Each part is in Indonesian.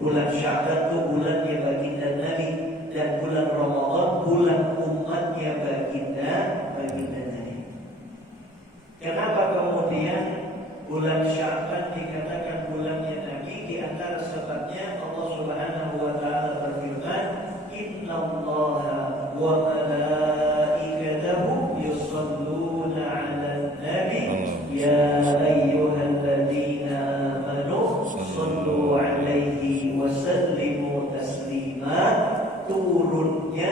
Bulan Sya'ban itu bulannya baginda Nabi, dan bulan Ramadan bulan umatnya baginda Nabi. Kenapa kemudian bulan Sya'ban dikatakan bulannya Nabi? Di antara sebabnya Allah Subhanahu wa taala berfirman, "Innallaha wa malaikatahu yusholluna 'alan nabi ya ayyuhalladzina amanu shallu 'alaihi wa sallimu taslima." Turunnya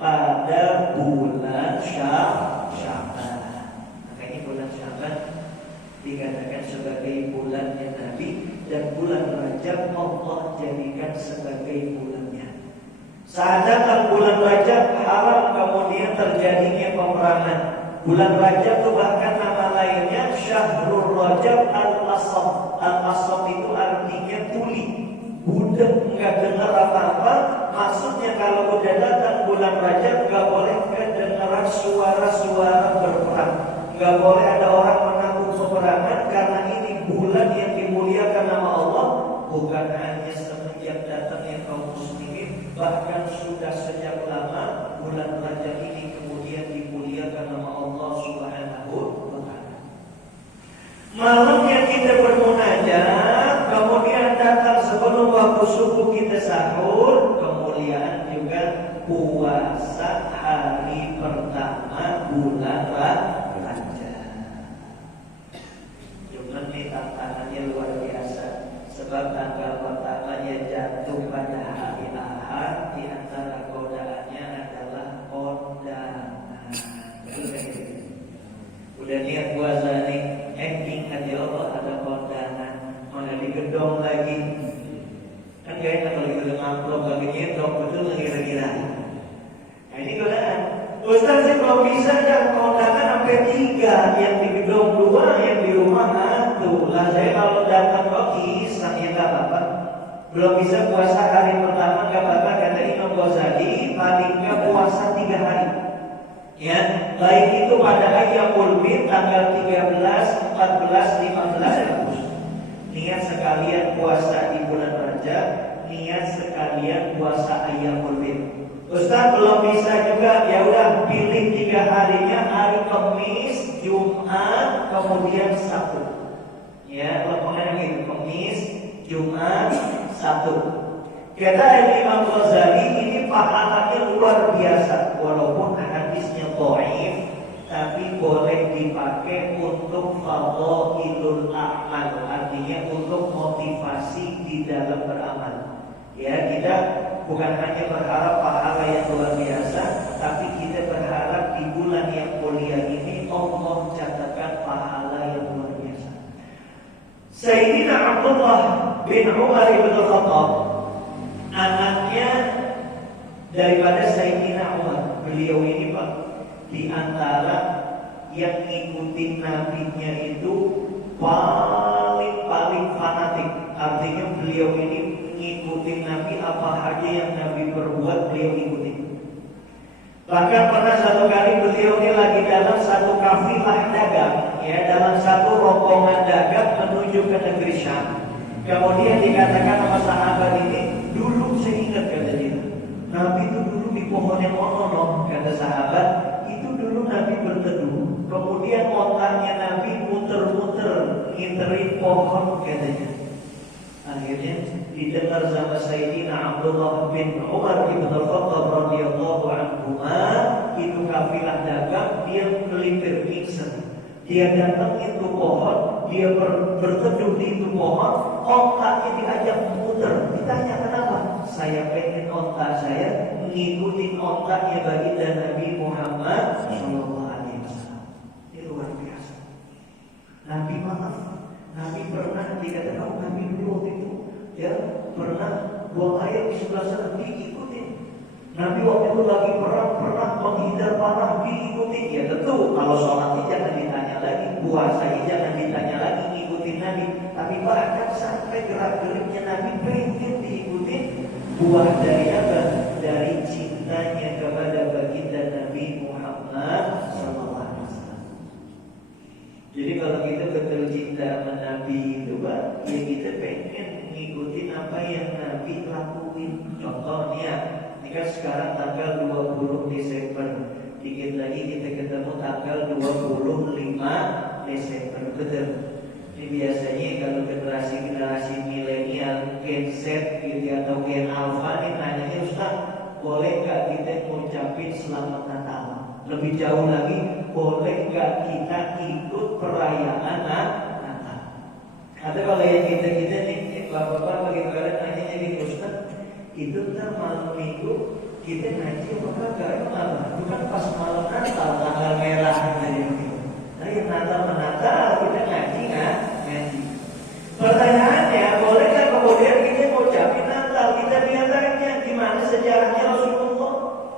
pada bulan Sya'ban. Makanya bulan Sya'ban dikatakan sebagai bulannya Nabi, dan bulan Rajab Allah jadikan sebagai bulannya. Saat datang bulan Rajab haram kemudian terjadinya peperangan. Bulan Rajab itu bahkan nama lainnya Syahrul Rajab Al-Asab. Al-Asab itu artinya tuli, budak, enggak dengar apa-apa. Maksudnya kalau udah datang bulan Rajab enggak boleh kedengaran suara-suara berperang. Enggak boleh ada orang menanggung peperangan, karena ini bulan yang dimuliakan nama Allah. Bukan hanya semenjak datangnya kaum muslimin, bahkan sudah sejak lama bulan Rajab ini kemudian dimuliakan nama Allah Subhanahu wa taala. Malamnya kita bermunajat, kemudian datang sebelum waktu subuh kita sahur. Kemuliaan juga puasa hari pertama bulan Rajab. Cuman ini tantangannya luar biasa, sebab tanggal pertamanya jatuh pada hari Ahad. Di antara godaannya adalah kondangan. Udah niat puasa nih, ingat ya Allah ada kondangan, mana digedong lagi. Kan gak enak kalau kita ngamplop lagi nyedok, betul kira-kira. Nah ini godaan. Ustaz sih kalau bisa dan kondangan sampai 3, yang digedong 2, yang di rumah 1. Lah saya kalau datang kok kisah ya gak apa-apa. Belum bisa puasa hari pertama gak apa-apa, kata Imam Ghazali, paling gak puasa 3 hari. Ya, baik itu pada Ayyamul Bid tanggal 13, 14, 15 Agustus. Niat sekalian puasa di bulan Rajab, niat sekalian puasa Ayyamul Bid. Ustaz belum bisa juga, ya udah pilih 3 harinya, hari Kamis, Jumat, kemudian Sabtu. Ya, lepongan gitu, Kamis, Jumat, Sabtu. Kata Imam Ghazali, ini pahalanya luar biasa, walaupun hadisnya dhaif, tapi boleh dipakai untuk fadhailul a'mal, artinya untuk motivasi di dalam beramal. Ya, kita bukan hanya berharap pahala yang luar biasa, tapi kita berharap di bulan yang mulia ini Allah catatkan pahala yang luar biasa. Sayyidina Abdullah bin Umar bin Khattab, anaknya daripada Sayyidina Umar. Beliau ini Pak, di antara yang ngikutin nabinya itu paling fanatik. Artinya beliau ini ngikutin Nabi, apa aja yang Nabi perbuat beliau ikutin. Bahkan pernah satu kali beliau ini lagi dalam satu kafilah dagang, ya, dalam satu rombongan dagang menuju ke negeri Syam. Kemudian dikatakan sama sahabat ini, dulu saya ingat, kata dia, Nabi itu dulu di pohon yang ono, kata sahabat, itu dulu Nabi berteduh. Kemudian otaknya Nabi muter-muter ngiterin pohon, katanya. Akhirnya didengar sama Sayyidina Abdullah bin Umar bin Khattab radhiyallahu anhu, itu kafilah dagang, dia melipir pingsan. Dia datang itu pohon, dia berteduh di itu pohon, otaknya diajak muter. Ditanya kenapa? Saya pengen otak saya mengikuti otaknya baginda Nabi Muhammad sallallahu alaihi wasallam. Ini luar biasa. Nabi maaf, Nabi pernah dikatakan Nabi dulu waktu itu, ya pernah buang air di sebelah sana, diikutin. Nabi waktu itu lagi perang, pernah menghindar panah, diikuti. Ya tentu kalau sholatnya jangan ditanya lagi, puasanya jangan ditanya lagi, ngikutin Nabi. Tapi bahkan sampai gerak-geriknya Nabi pengen diikuti. Buah dari apa? Dari cintanya kepada baginda Nabi Muhammad SAW. Jadi kalau kita betul cinta sama Nabi itu Pak, ya kita pengen ngikutin apa yang Nabi Kan sekarang tanggal 20 Desember. Dikit lagi kita ketemu tanggal 25 Desember. Betul. Ini biasanya kalau generasi milenial, Gen Z gitu atau Gen Alpha ini nanya, Ustaz, boleh gak kita ngucapin selamat Natal? Lebih jauh lagi, boleh gak kita ikut perayaan Natal? Atau kalau yang kita nih, bapak-bapak begitu kalian nanya jadi Ustaz, itu ntar malam minggu kita ngaji apa kagak? Bukan pas malam Natal, tanggal merah jadi begitu. Nah yang Natal kita ngaji nggak? Ngaji. Pertanyaannya, bolehkah kemudian kita ngucapin Natal? Kita lihat aja gimana sejarahnya Rasulullah.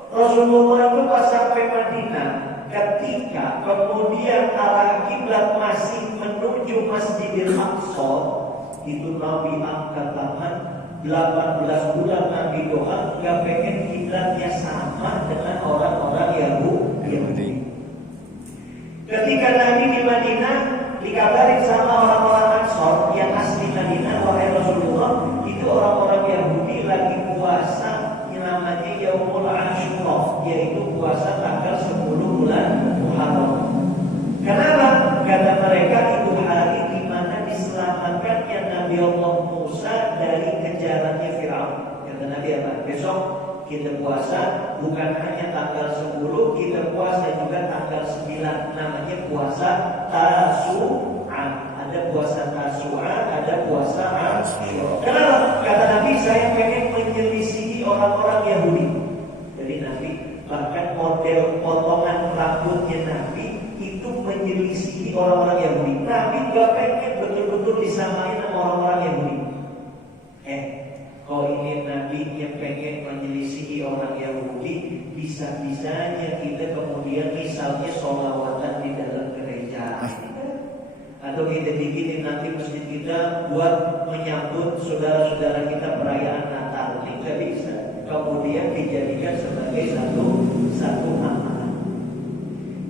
Rasulullah itu pas sampai Madinah, ketika kemudian arah kiblat masih menuju Masjidil Aqsa, itu Nabi angkat tangan 18 bulan Nabi doa, gak pengen kiblatnya sama dengan orang-orang Yahudi. Ketika Nabi di Madinah dikabarin sama orang-orang Ansor yang asli Madinah, wahai Rasulullah, itu orang-orang Yahudi lagi puasa yang namanya Yaumul Ashura, yaitu puasa tanggal 10 bulan Muharram. Kenapa? Kata mereka itu hari di mana diselamatkannya Nabi Allah Musa dari kejarannya Firaun. Kata Nabi apa? Besok kita puasa bukan hanya tanggal 10, kita puasa juga tanggal 9. Namanya puasa Tasu'a. Ada puasa Tasu'a, ada puasa Asyura. Kenapa? Kata Nabi, saya pengen menyelisihi orang-orang Yahudi. Jadi Nabi bahkan model potongan rambutnya Nabi itu menyelisihi orang-orang Yahudi. Nabi gak pengen betul-betul disamain sama orang-orang Yahudi. Kalau ini Nabi yang pengen menyelisihi orang Yahudi, bisa-bisanya kita kemudian misalnya sholawatan di dalam gereja, atau kita bikinin nanti masjid kita buat menyambut saudara-saudara kita perayaan Natal. Ini nggak bisa. Kemudian dijadikan sebagai satu amalan.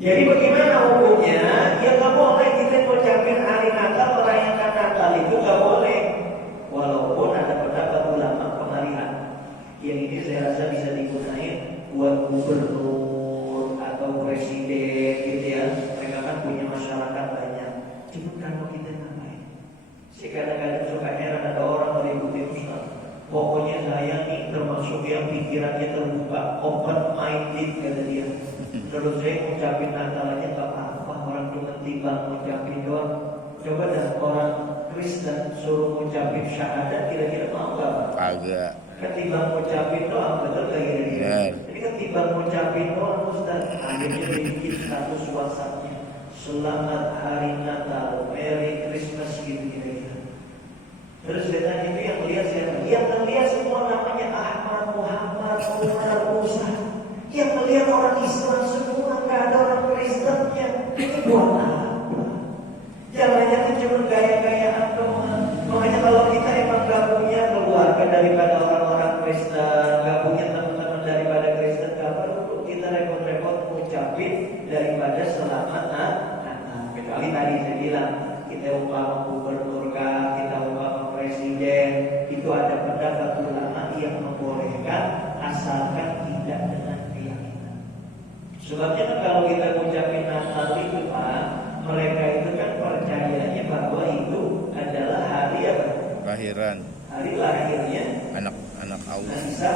Jadi bagaimana hukumnya? Ya nggak boleh kita mengucapkan hari Natal, merayakan Natal itu nggak boleh. Walaupun ada pendapat ulama pengalihan, yang ini saya rasa bisa digunakan buat gubernur atau presiden gitu ya. Mereka kan punya masyarakat banyak. Cuma kalau kita ngapain? Saya kadang-kadang suka heran ada orang meributin Ustaz. Pokoknya saya nih termasuk yang pikirannya terbuka, open minded kata dia. Terus saya ngucapin Natal aja nggak apa-apa, orang tuh ketimbang ngucapin doang. Coba dah orang Kristen suruh ngucapin syahadat, kira-kira mau gak? Kagak. Ketimbang ngucapin doang, betul gak kira-kira? Jadi ketimbang ngucapin doang, Ustaz, akhirnya bikin status WhatsApp-nya, selamat hari Natal, Merry Christmas gitu kira-kira. Terus saya tanya itu yang lihat siapa? Yang terlihat semua namanya Ahmad, Muhammad, Umar, Musa. Yang melihat orang Islam semua, gak ada orang Kristennya. Ini buat apa? Jangan-jangan cuma gaya-gayaan doang. Makanya kalau kita emang gak punya keluarga daripada orang-orang Kristen, gak punya teman-teman daripada Kristen, gak perlu kita repot-repot mengucapin daripada selamat Natal. Kecuali tadi saya bilang, kita umpama gubernur kah, kita umpama presiden, itu ada pendapat ulama yang membolehkan asalkan tidak dengan keyakinan. Sebabnya kan kalau kita mengucapin Natal itu Pak, mereka itu kan percayanya bahwa itu adalah hari apa? Lahiran. Hari lahirnya anak Allah. Isa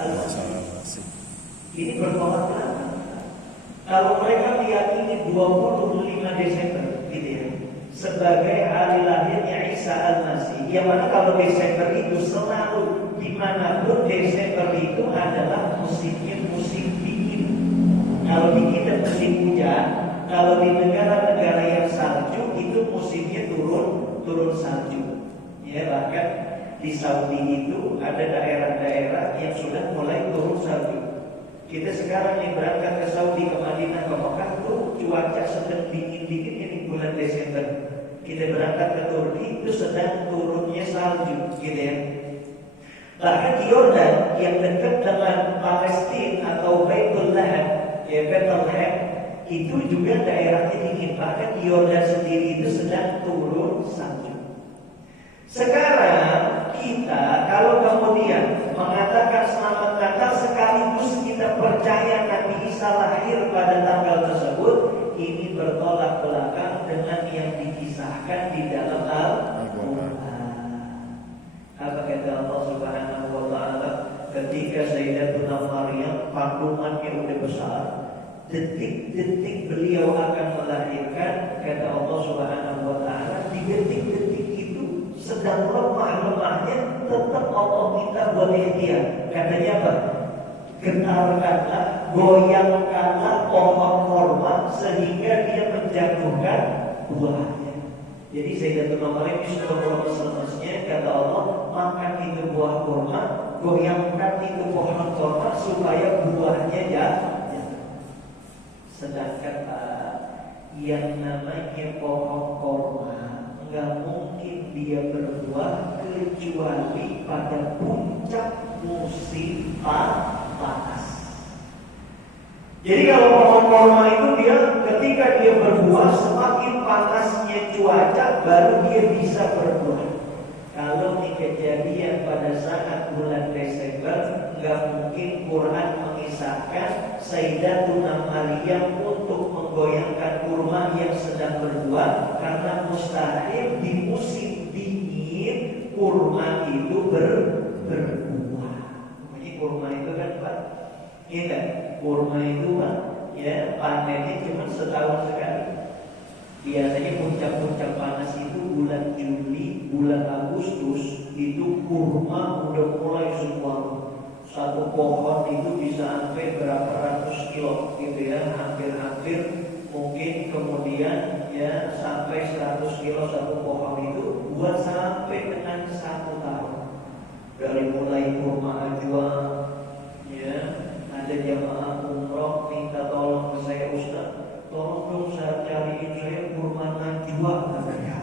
al-Masih. Ini bertolak belakang. Kalau mereka meyakini 25 Desember gitu ya, sebagai hari lahirnya Isa al-Masih, yang mana kalau Desember itu selalu dimanapun Desember itu adalah musimnya musim dingin. Kalau di kita musim hujan, kalau di negara-negara yang salju itu musimnya turun salju. Ya, bahkan di Saudi itu ada daerah-daerah yang sudah mulai turun salju. Kita sekarang nih berangkat ke Saudi, ke Madinah, ke Mekah tuh cuaca sedang dingin-dinginnya di bulan Desember. Kita berangkat ke Turki itu sedang turunnya salju, gitu ya. Bahkan di Yordan yang dekat dengan Palestina atau Baitul Laham, ya Bethlehem, itu juga daerahnya dingin. Bahkan di Yordan sendiri itu sedang turun salju. Sekarang kita kalau kemudian mengatakan selamat Natal sekaligus kita percaya Nabi Isa lahir pada tanggal tersebut, ini bertolak belakang dengan yang dikisahkan di dalam Al-Quran. Apa kata Allah Subhanahu wa Ta'ala ketika Sayyidatuna Maryam kandungannya udah besar, detik-detik beliau akan melahirkan, kata Allah Subhanahu wa Ta'ala, di detik-detik itu sedang lemah-lemahnya, tetap Allah minta buat ikhtiar. Katanya apa? Getarkanlah, goyangkanlah pohon korma sehingga dia menjatuhkan buahnya. Jadi Sayyidatuna Maryam sudah lemes-lemesnya, kata Allah, makan itu buah korma, goyangkan itu pohon korma supaya buahnya jatuh. Sedangkan yang namanya pohon korma nggak mungkin dia berbuah kecuali pada puncak musim panas. Jadi kalau pohon korma itu dia ketika dia berbuah, semakin panasnya cuaca baru dia bisa berbuah. Kalau ini kejadian pada saat bulan Desember, nggak mungkin Quran mengisahkan Sayyidatuna Maryam untuk menggoyangkan kurma yang sedang berbuah, karena mustahil di musim dingin kurma itu berbuah. Jadi kurma itu kan Pak, iya kan? Kurma itu Pak, ya panennya cuma setahun sekali. Biasanya puncak-puncak panas itu bulan Juli, bulan Agustus, itu kurma udah mulai semua. Satu pohon itu bisa sampai berapa ratus kilo gitu ya, hampir-hampir mungkin kemudian ya sampai 100 kilo satu pohon itu buat sampai dengan 1 tahun. Dari mulai kurma ajwa, ya ada jamaah umroh minta tolong ke saya, Ustaz, tolong dong saya cariin saya kurma najwa, katanya.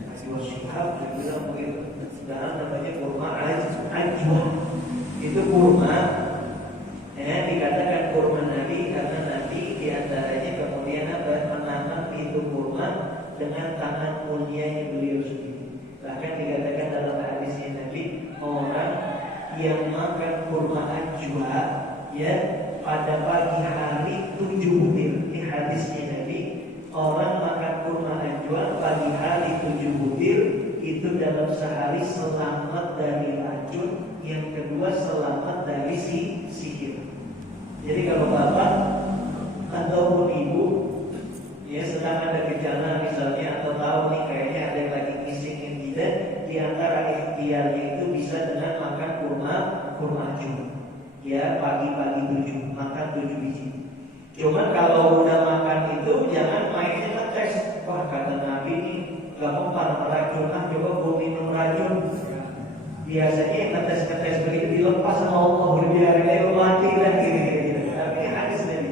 Najwa Shihab, dia bilang begitu. Dan namanya kurma ajwa. Itu kurma, ya dikatakan kurma Nabi karena Nabi diantaranya kemudian menanam itu kurma dengan tangan mulianya beliau sendiri. Bahkan dikatakan dalam hadisnya Nabi, orang yang makan kurma ajwa, ya pada pagi hari 7 butir. Ini hadisnya Nabi, orang makan kurma ajwa pagi hari 7 butir, itu dalam sehari selamat dari racun. Yang kedua selamat dari sihir. Jadi kalau bapak ataupun ibu ya sedang ada gejala misalnya, atau tahu nih kayaknya ada yang lagi ngisingin kita, di antara ikhtiarnya itu bisa dengan makan kurma ajwa. Ya pagi-pagi 7, makan 7 biji. Cuman kalau udah makan itu jangan mainnya ngetes. Wah kata Nabi nih gak mempan racun, coba gue minum racun. Biasanya yang ngetes-ngetes begitu dilepas sama Allah, berbiarin aja mati lah gitu. Tapi hadis Nabi.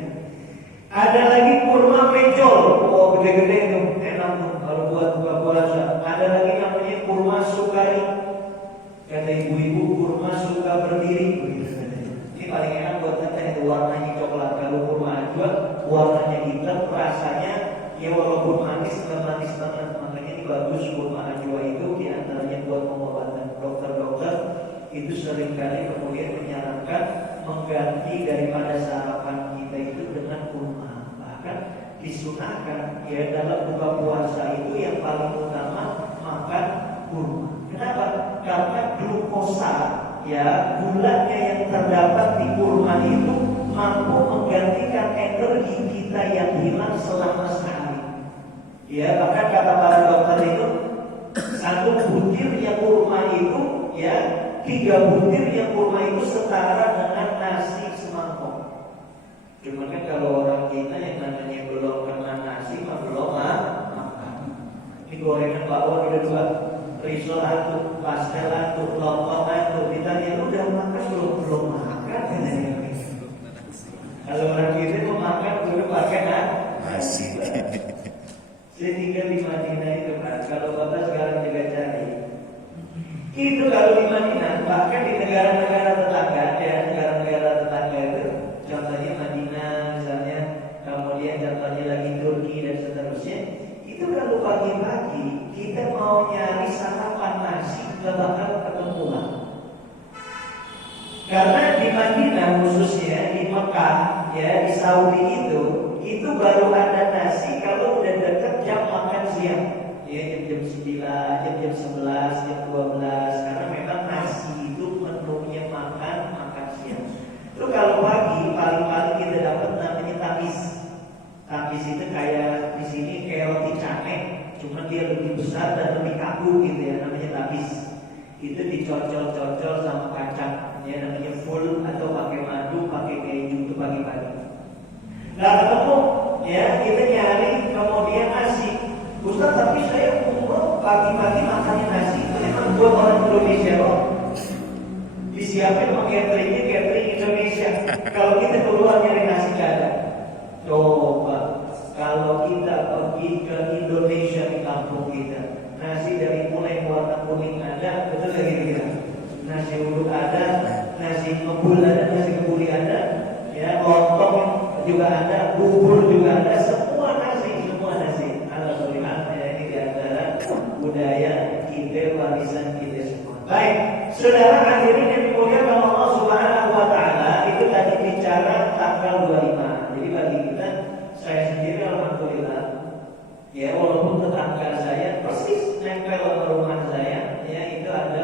Ada lagi kurma pecol, oh gede-gede tuh, enak tuh kalau buat buka puasa. Ada lagi namanya kurma sukari. Kata ibu-ibu kurma suka berdiri. Ini paling enak buat teteh, itu warnanya coklat. Kalau kurma ajwa warnanya hitam, rasanya ya walaupun manis nggak manis banget. Makanya ini bagus kurma ajwa itu diantaranya buat pengobatan. Dokter-dokter itu seringkali kemudian menyarankan mengganti daripada sarapan kita itu dengan kurma. Bahkan disunahkan ya dalam buka puasa itu yang paling utama makan kurma. Kenapa? Karena glukosa ya gulanya yang terdapat di kurma itu mampu menggantikan energi kita yang hilang selama sehari. Ya bahkan kata para dokter itu, 1 butir yang kurma itu ya 3 butir yang kurma itu setara dengan nasi semangkok. Cuma kan kalau orang kita yang namanya belum kena nasi mah belum makan. Ini gorengan bakwan udah 2, risol 1, pastel 1, lontong 1, ditanya udah makan belum makan katanya. Kalau orang kita mau makan udah pakai nasi. Saya tinggal di Madinah itu kan, kalau Bapak sekarang juga cari itu kalau di Madinah, bahkan di negara-negara tetangga ya, negara-negara tetangga itu, contohnya Madinah misalnya, kemudian contohnya lagi Turki dan seterusnya, itu kalau pagi-pagi kita mau nyari sarapan nasi nggak bakal ketemu. Karena di Madinah khususnya di Mekah ya, di Saudi itu baru ada nasi kalau udah dekat jam makan siang. Ya jam 9, jam 11, jam 12. Karena memang nasi itu menunya makan siang. Itu kalau pagi paling-paling kita dapat namanya tapis. Tapis itu kayak di sini kayak roti canai, cuma dia lebih besar dan lebih kaku gitu ya, namanya tapis. Itu dicocol-cocol sama kacang, ya namanya full atau pakai madu, pakai keju itu pagi-pagi. Nggak ketemu, ya kita nyari kemudian nasi. Ustaz, tapi saya umroh pagi-pagi makannya nasi. Itu memang buat orang Indonesia loh. Disiapin sama catering Indonesia. Kalau kita keluar nyari nasi nggak ada. Coba kalau kita pergi ke Indonesia di kampung kita, nasi dari mulai warna kuning ada, betul lagi kira. Nasi uduk ada, nasi kebul ada, nasi kebuli ada, ya lontong juga ada, bubur juga ada, semua nasi. Alhamdulillah, ya, ini di antara budaya kita, warisan kita semua. Baik, saudara hadirin yang dimuliakan Allah Subhanahu wa taala, itu tadi bicara tanggal 25. Jadi bagi kita, saya sendiri alhamdulillah, ya walaupun tetangga saya persis nempel ke rumah saya, ya itu ada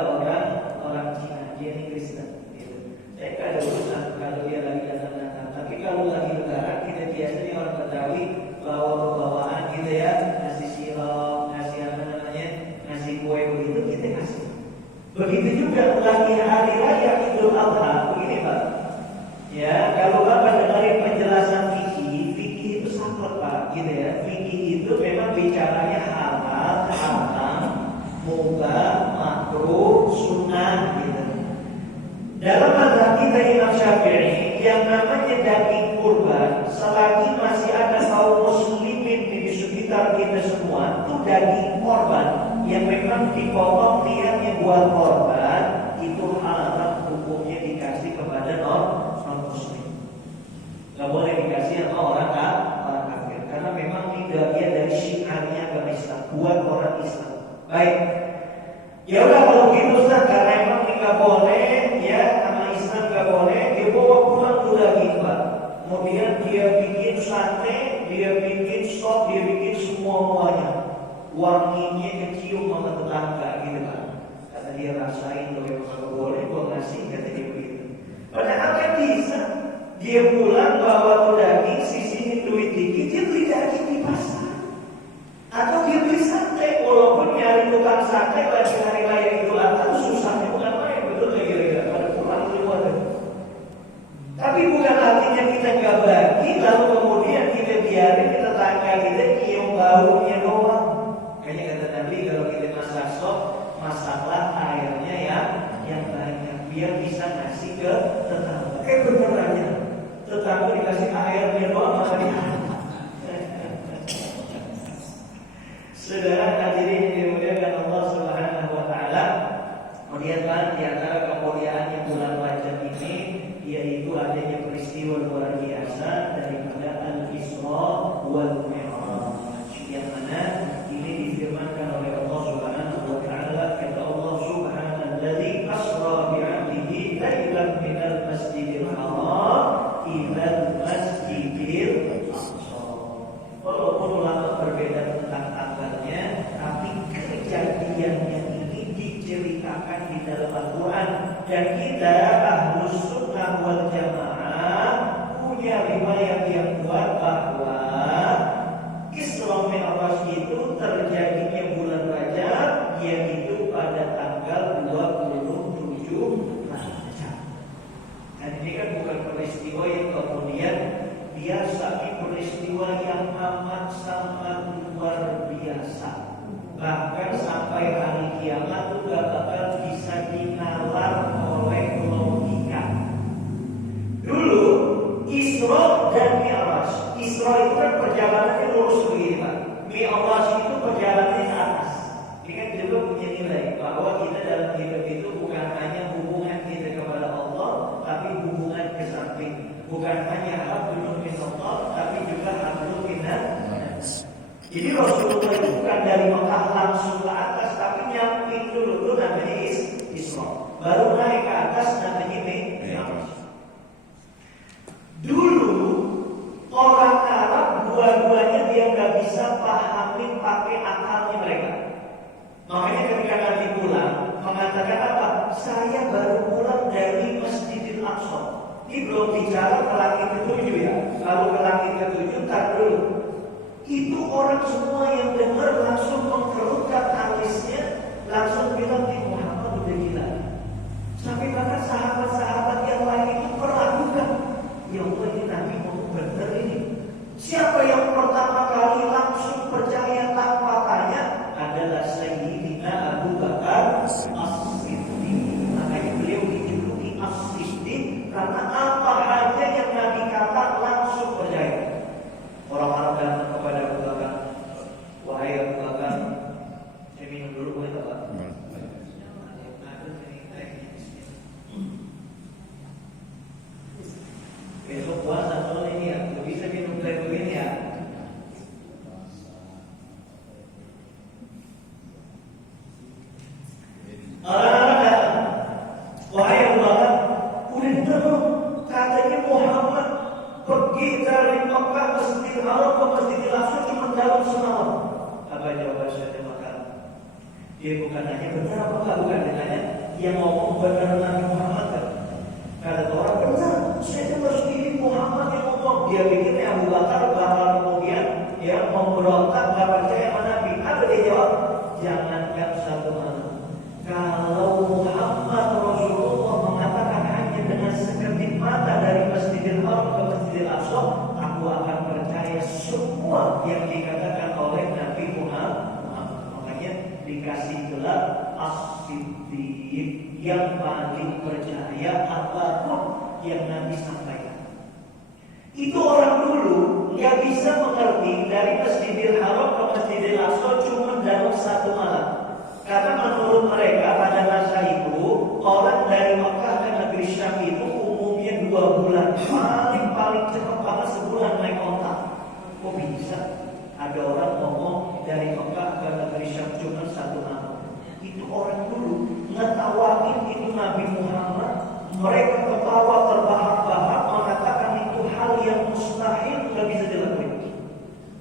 orang Cina, dia ini Kristen. Gitu. Saya nggak ada urusan kalau dia lagi datang-datang. Tapi kalau lagi lebaran, kita biasanya orang Betawi bawa bawaan gitu ya, nasi siram, nasi apa namanya, nasi kue begitu kita kasih. Begitu juga lagi hari raya Idul Adha, begini Pak. Ya kalau Bapak dengerin penjelasan fikih itu saklek Pak, gitu ya. Fikih itu memang bicaranya halal, haram, mubah, makruh, sunnah gitu. Dalam mazhab kita Imam Syafi'i, yang namanya daging kurban, selagi masih ada kaum muslimin di sekitar kita semua, itu daging korban yang memang dipotong niatnya buat korban, itu haram hukumnya dikasih kepada non muslim. Gak boleh dikasih sama orang kafir, karena memang ini bagian dari syiarnya agama Islam buat orang Islam. Baik. Ya udah kalau gitu Ustaz, karena emang nggak boleh ya, sama Islam nggak boleh, dia bawa pulang tuh daging Pak. Kemudian dia bikin sate, dia bikin sop, dia bikin semuanya. Wanginya kecium sama tetangga gitu Pak. Kata dia rasain loh, kalau boleh gua ngasih, kata dia begitu. Padahal kan bisa. Dia pulang bawa tuh daging, sisihin duit dikit, dia beli daging di pasar. Atau dia beli sate, walaupun nyari tukang sate lagi hari raya Idul Adha susahnya bukan main, betul nggak kira-kira? Pada pulang semua tuh. Tapi bukan artinya kita nggak bagi, lalu kemudian kita biarin tetangga kita nyium baunya doang. Kayaknya kata Nabi kalau kita masak sop, masaklah airnya yang banyak, biar bisa ngasih ke tetangga. Bener aja, tetangga dikasih airnya doang makanya. Saudara hadirin yang dimuliakan Allah Subhanahu wa taala, kemudian kan di antara kemuliaannya bulan Rajab ini yaitu adanya peristiwa luar biasa daripada Al-Isra wal Mi'raj, yang mana ini difirmankan oleh Allah Subhanahu wa taala, kata Allah Subhanallazi asra bi 'abdihi lailan minal masjidil haram ilal masjidil aqsa. Walaupun ulama berbeda tentang tanggalnya, tapi kejadiannya ini diceritakan di dalam Al-Quran. Dan kita Ahlus Sunnah wal Jamaah punya riwayat yang kuat bahwa Isra Mi'raj itu terjadinya bulan Rajab, yaitu pada tanggal 27 Rajab. Dan ini kan bukan peristiwa yang kemudian biasa, ini peristiwa yang amat sangat luar biasa. Bahkan sampai hari kiamat itu gak bakal bisa dinalar oleh logika. Dulu Isra dan Mi'raj. Isra itu kan perjalanannya lurus begini Pak. Mi'raj itu perjalanannya ke atas. Ini kan juga punya nilai bahwa kita dalam hidup itu bukan hanya hubungan kita kepada Allah, tapi hubungan ke samping. Bukan hanya hablum minallah, tapi juga hablum minannas. Jadi Rasulullah itu bukan dari Mekah langsung ke atas, tapi nyamping dulu, itu namanya Isra. Baru naik ke atas namanya Mi'raj. Makanya ketika Nabi pulang mengatakan apa? Saya baru pulang dari Masjidil Aqsa. Ini belum bicara ke langit ketujuh ya. Kalau ke langit ketujuh, tar dulu. Itu orang semua yang dengar langsung mengkerutkan alisnya, langsung bilang, Muhammad udah gila. Sampai bahkan sahabat-sahabat yang lain itu meragukan, ya Allah, ini Nabi mau bener ini. Siapa yang pertama kali langsung percaya tanpa tanya adalah Sayyidina Abu Bakar As-Siddiq. Makanya beliau dijuluki As-Siddiq karena apa aja yang Nabi kata langsung percaya. Orang-orang datang kepada Abu Bakar, wahai Abu Bakar, saya minum dulu boleh tak Pak? Besok puasa soal ini ya, nggak bisa minum teh begini ya. Orang-orang datang, wahai Abu Bakar, udah dong, katanya Muhammad pergi dari Mekah ke Masjidil Haram ke Masjidil Aqsa cuma dalam semalam. Apa jawaban Syekh Bakar? Dia bukan hanya benar apa enggak, bukan ditanya yang ngomong benar Nabi Muhammad kan? Kata orang benar, saya dengar sendiri Muhammad yang ngomong. Dia pikirnya Abu Bakar bakal kemudian ya memberontak nggak percaya sama Nabi. Apa dia jawab? Jangankan satu malam. Kalau Muhammad Rasulullah mengatakan hanya dengan sekedip mata dari Masjidil Haram ke Masjidil Aqsa, aku akan percaya semua yang dikatakan oleh Nabi Muhammad. Makanya dikasih gelar As-Siddiq, yang paling percaya apapun yang Nabi sampaikan. Itu orang dulu nggak bisa mengerti dari Masjidil Haram ke Masjidil Aqsa cuma dalam satu malam. Karena menurut mereka pada masa itu orang dari Mekah ke negeri Syam itu umumnya 2 bulan, paling cepat banget sebulan naik onta. Kok bisa ada orang ngomong dari Mekah ke negeri Syam cuma 1 malam? Itu orang dulu ngetawain itu Nabi Muhammad. Mereka ketawa terbahak-bahak mengatakan itu hal yang mustahil, nggak bisa dilakuin.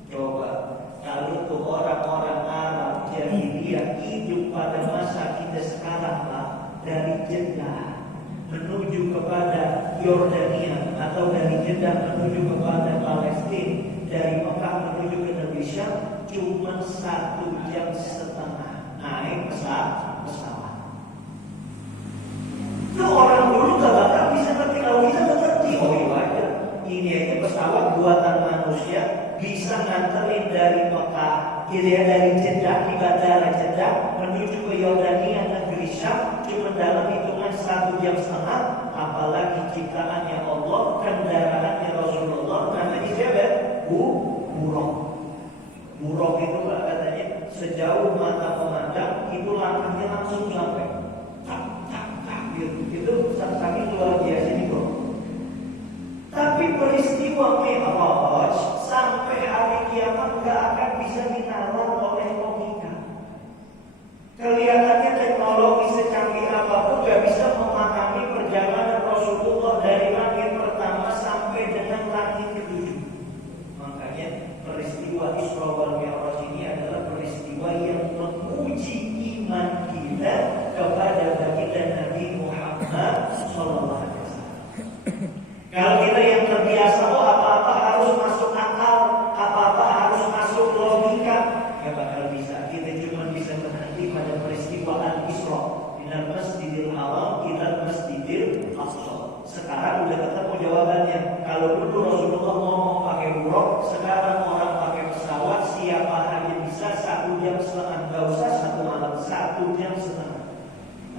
Coba kalau tuh orang-orang Arab jahiliyah hidup pada masa kita sekarang lah, dari Jeddah menuju kepada Yordania atau dari Jeddah menuju kepada Palestina, dari Mekah menuju ke negeri Syam cuma 1,5 jam naik pesawat. Itu orang dulu gak bakal bisa ngerti. Kalau kita ngerti, oh iya aja, ini aja pesawat buatan manusia bisa nganterin dari Mekah, dari Jeddah, di bandara Jeddah menuju ke Yordania negeri Syam cuma dalam hitungan 1,5 jam. Apalagi ciptaannya Allah, kendaraannya Rasulullah, namanya siapa? Buraq. Buraq itu katanya sejauh mata memandang itu langkahnya langsung sampai. Itu saking luar biasa nih bro. Tapi peristiwa Mi'raj sampai hari kiamat gak akan bisa dinalar oleh logika. Kelihatannya teknologi secanggih apapun gak bisa memahami perjalanan Rasulullah dari langit pertama sampai dengan langit ketujuh. Makanya peristiwa Isra wal Mi'raj ini adalah peristiwa yang menguji iman kita kepada baginda Nabi Muhammad sallallahu alaihi wasallam. Kalau kita yang terbiasa apa-apa harus masuk akal, apa-apa harus masuk logika, ya bakal bisa. Kita cuma bisa berhenti pada peristiwa Al-Isra minal Masjidil Haram ilal Masjidil Aqsa. Sekarang udah ketemu jawabannya. Kalau dulu Rasulullah ngomong pakai buraq, sekarang orang pakai pesawat, siapa hanya bisa 1,5 jam, nggak usah 1 malam, 1,5 jam.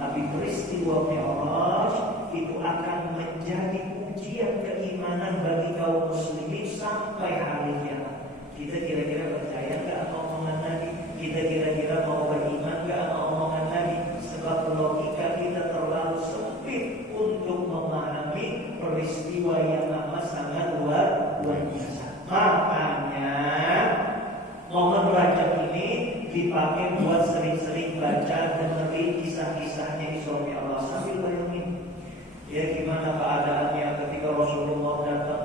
Tapi peristiwa Mi'raj itu akan menjadi ujian keimanan bagi kaum muslimin sampai hari kiamat. Kita kira-kira percaya nggak omongan Nabi? Kita kira-kira mau beriman nggak sama omongan Nabi? Sebab logika kita terlalu sempit untuk memahami peristiwa yang amat sangat luar biasa. Makanya momen Rajab ini dipakai buat sering-sering baca dengerin kisah-kisahnya Isra Mi'raj. Sambil bayangin ya gimana keadaannya ketika Rasulullah datang